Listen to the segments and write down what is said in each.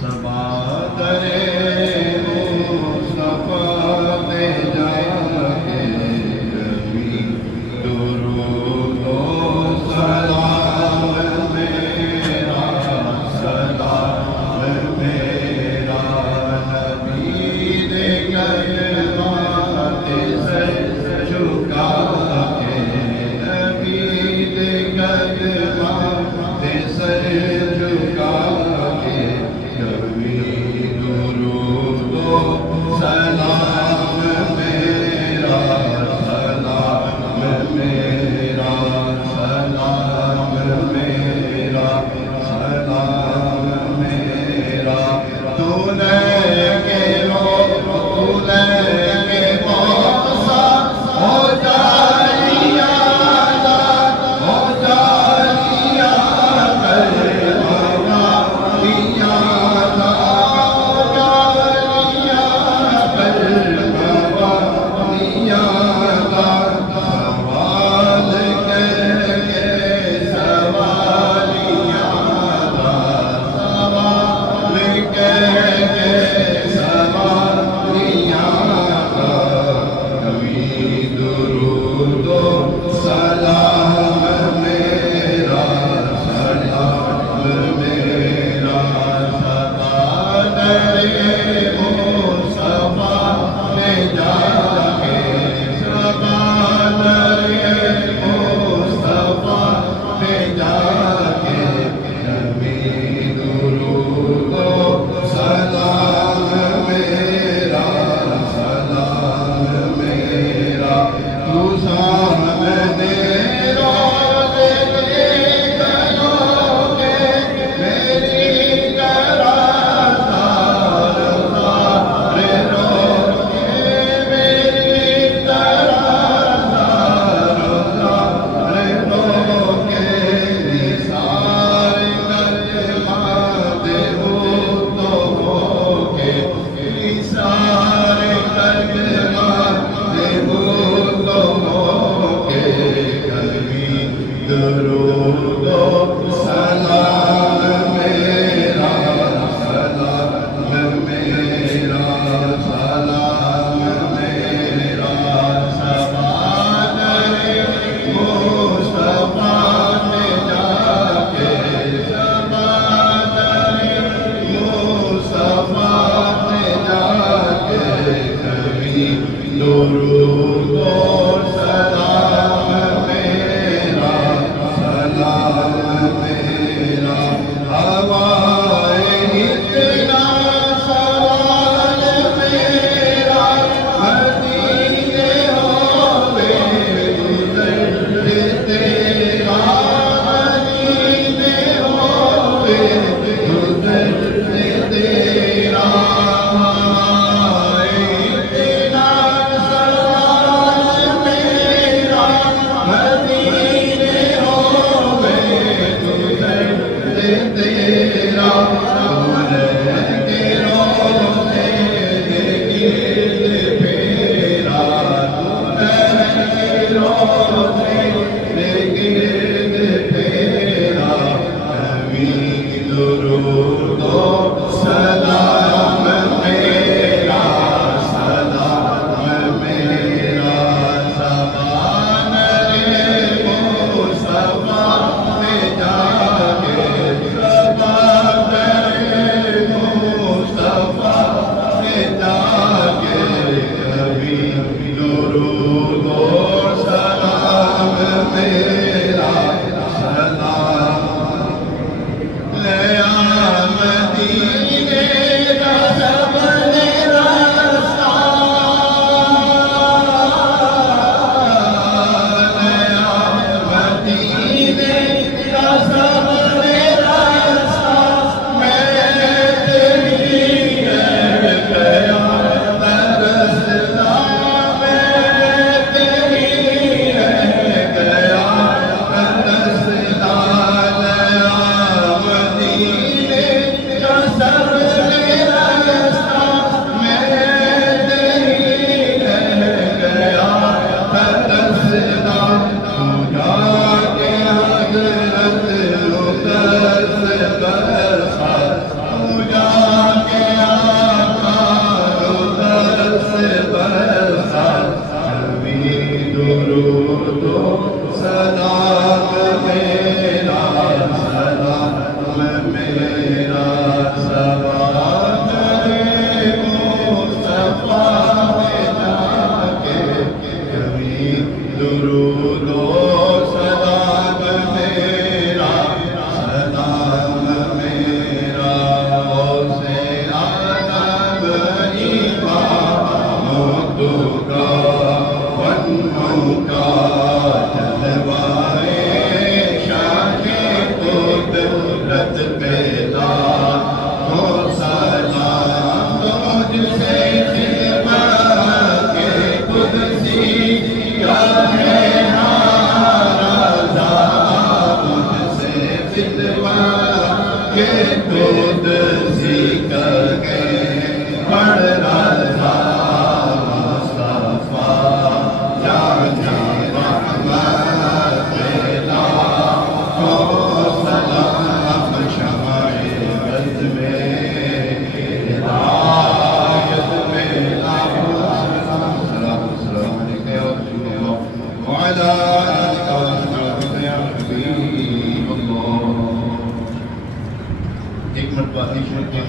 سبا درے مصطفیٰ دے جا کے کبھی درود و سلام میرا نبی دے کلمات سر جھکا کے نبی دے کلمات سر جھکا کے کبھی درود باقی شروع کے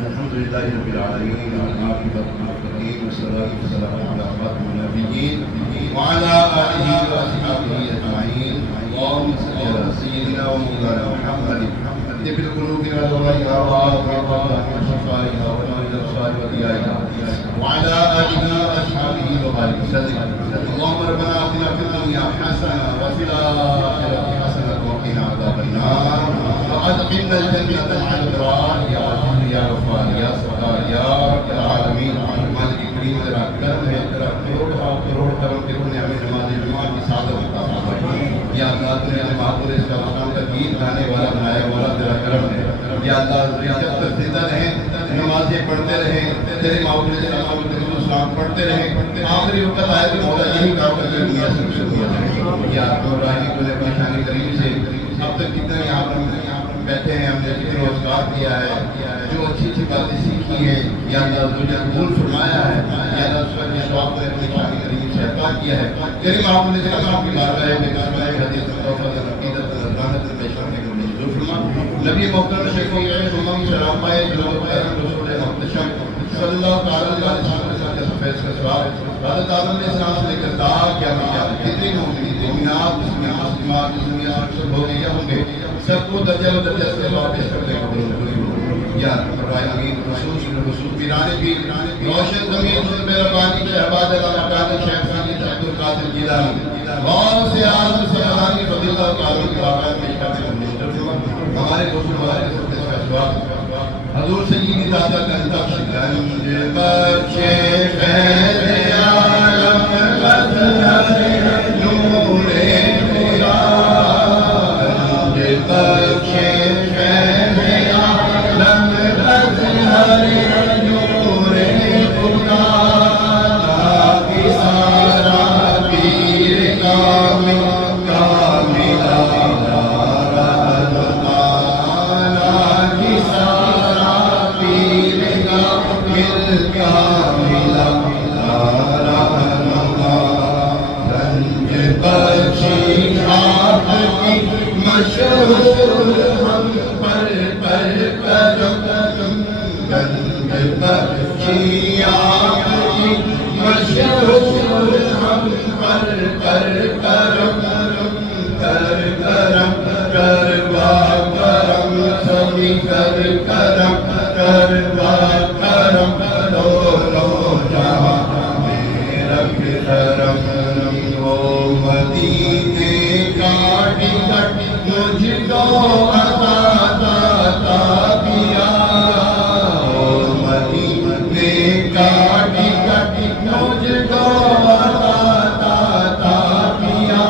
الحمد لله رب العالمين والعاقبة للمتقين والصلاة والسلام على خاتم النبيين وعلى آله وأصحابه أجمعين. اللهم صل على سيدنا ومولانا محمد طب القلوب ودوائها وعافيتها وشفائها ونور الأبصار وضيائها وعلى آله وأصحابه وبارك وسلم. اللهم ربنا آتنا في الدنيا حسنة وفي الآخرة حسنة وقنا عذاب النار وأدخلنا الجنة مع الأبرار يا عزيز يا غفار يا ستار يا رب العالمین. مالک کریم تیرا کرم ہے، تیرا کروڑ کرم کے رونے ہمیں نماز جمعہ کی سعادت عطا فرمائے. یا اللہ تو نے بہادر اس کا مقام کا گیت گانے والا بنایا والا تیرا کرم ہے. یا اللہ جب تک زندہ رہیں نمازیں پڑھتے رہیں، تیرے معبود سلام السلام پڑھتے رہیں، آخری وقت آئے تو مولا یہی کام کر کے دنیا سے دیا جائے. یا ابراہیم کو نے اپنی شان کریم سے اب تک کتنے یہاں پر بیٹھے ہیں، ہم نے کتنے روزگار دیا ہے، جو اچھی اچھی باتیں سیکھی ہیں یا اللہ تجھے قبول فرمایا ہے، یا اللہ اس وقت اس وقت نے اپنی شان کریم سے عطا کیا ہے. تیرے معبود سے اللہ کی بارگاہ میں قسمۂ حدیث توفیق عقیدت رحمت پیش کرنے کو منظور فرما. نبی محترم شفیع امم شرافۂ ذوق رسول محتشم صلی اللہ تعالیٰ علیہ وسلم کے فیض کا سوال حضرت آدم علیہ السلام سے لے کر تا کیا کتنے مومنات مسلمات مسلمیات سب ہو گئے یا ہوں گے سب کو درجہ و درجہ سے اللہ پیش کرنے کو منظور. یا امین خصوص پیرانے بھی روشن زمین سن بے ربانی شہباد اللہ مکان شیخ سانی عبدالقادر جیلانی غوث سے آزم سے علانی فضل اللہ تعالیٰ کی بارگاہ میں پیش کرنے کو منظور. ہمارے رسول والے کے سب سے سوال حضور سیدی دادا گنج گنج بخشے فیض عالم مظہر نور خدا گنج بخشے فیض عالم مظہر نور خدا لاکی سارا پیر کامل کاملہ مشہور ہم پر کرم گنج بخشی آپ کی مشہور ہم پر کرم کر کرم کر با کرم سبھی کر کرم کر با کرم دونوں جہاں میں رکھ کرم. وہ مدینے کا ٹکٹ مجھ کو عطا کیا، وہ مدینے کا ٹکٹ مجھ کو عطا کیا.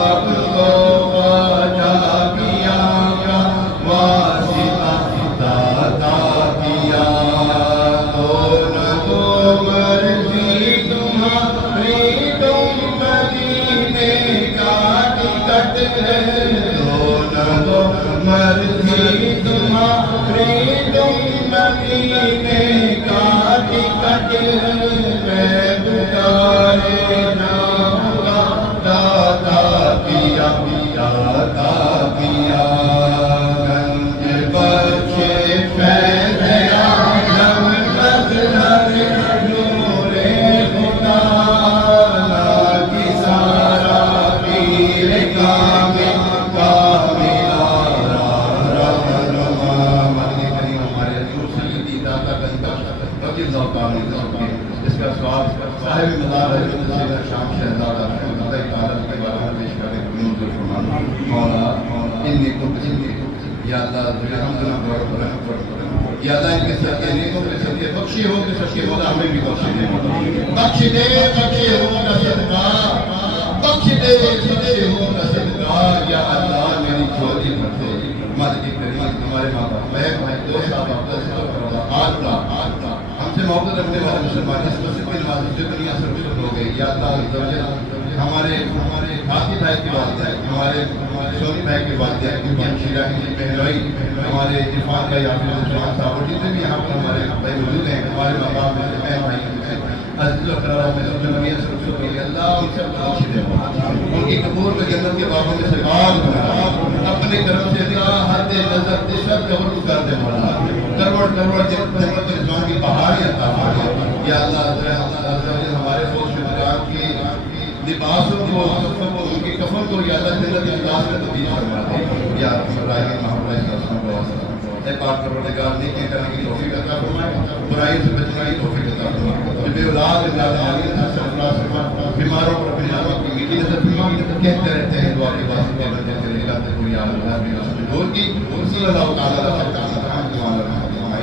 آپ کو خواجہ کیا کا واسطہ عطا کیا. تو مرضی تمہاری تم مدینے کا ٹکٹ ہے، تو مرضی تمہاری تم مدینے کا ٹکٹ ہے. میں پکارے نام کا دادا کیا دادا کیا. گنج بخشے فیض عالم مظہر نور خدا لاکی سارا پیر کامل کاملہ رہنما. مدنی کریم ہمارے حضور سیدی داتا گنج بخش رضی اللہ تعالیٰ عنہ اس کا سوال صاحب مدار حضرت سیدنا شام شہزادہ رحمۃ اللہ تعالیٰ کے بارے میں پیش کرنے کو منظور فرمانا. مولا انی کنت یا اللہ یا اللہ ان کے صدقے نیکوں کے صدقے بخشی ہو کے صدقے مولا ہمیں بھی بخشی دے. بخش دے بخشے ہو کا صدقہ بخش بخشے ہوں کا صدقہ یا اللہ میری جھولی بھر دے مالک کریم ہمارے ماں باپ بھائی دوست احباب آج کا ہم سے محبت رکھنے والے مسلمان اس مسجد کی نماز جو دنیا سے رخصت ہو گئی یا اللہ ہمارے ہاتھی بھائی کی والدہ ہمارے سونی بھائی کی والدہ کیونکہ ہم شیرہ کی بہنوئی ہمارے عرفان بھائی حافظ جوان صاحب اور جتنے بھی یہاں پر ہمارے بھائی موجود ہیں ہمارے ماں باپ میں بہن بھائی عزیز و کرام میں سب دنیا سے رخصت ہوئی اللہ ان سے بخش دے ان کی قبور میں جنت کے باغوں میں سے باغ بنا اپنے کرم سے حد نظر سب قبر کر دے مولا کروڑ جنت کے رضوان کی بہار عطا فرما یا اللہ ہمارے فوج شہداء کی لباسوں کو ان کی کفن کو یا اللہ جنت کے لباس میں تبدیل فرما دے یا الرحیم محمد صلی اللہ علیہ وسلم اے پاک پروردگار نیکی کرنے کی توفیق عطا فرمائے برائی سے بچنے کی توفیق عطا فرمائے بے اولاد بیماروں پر اپنے ناموں کی میٹھی نظر فرما کہتے رہتے ہیں دعا کے واسطے بندے چلے جاتے کوئی یا اللہ بھی اس میں دور کی صلی اللہ تعالیٰ علیہ وسلم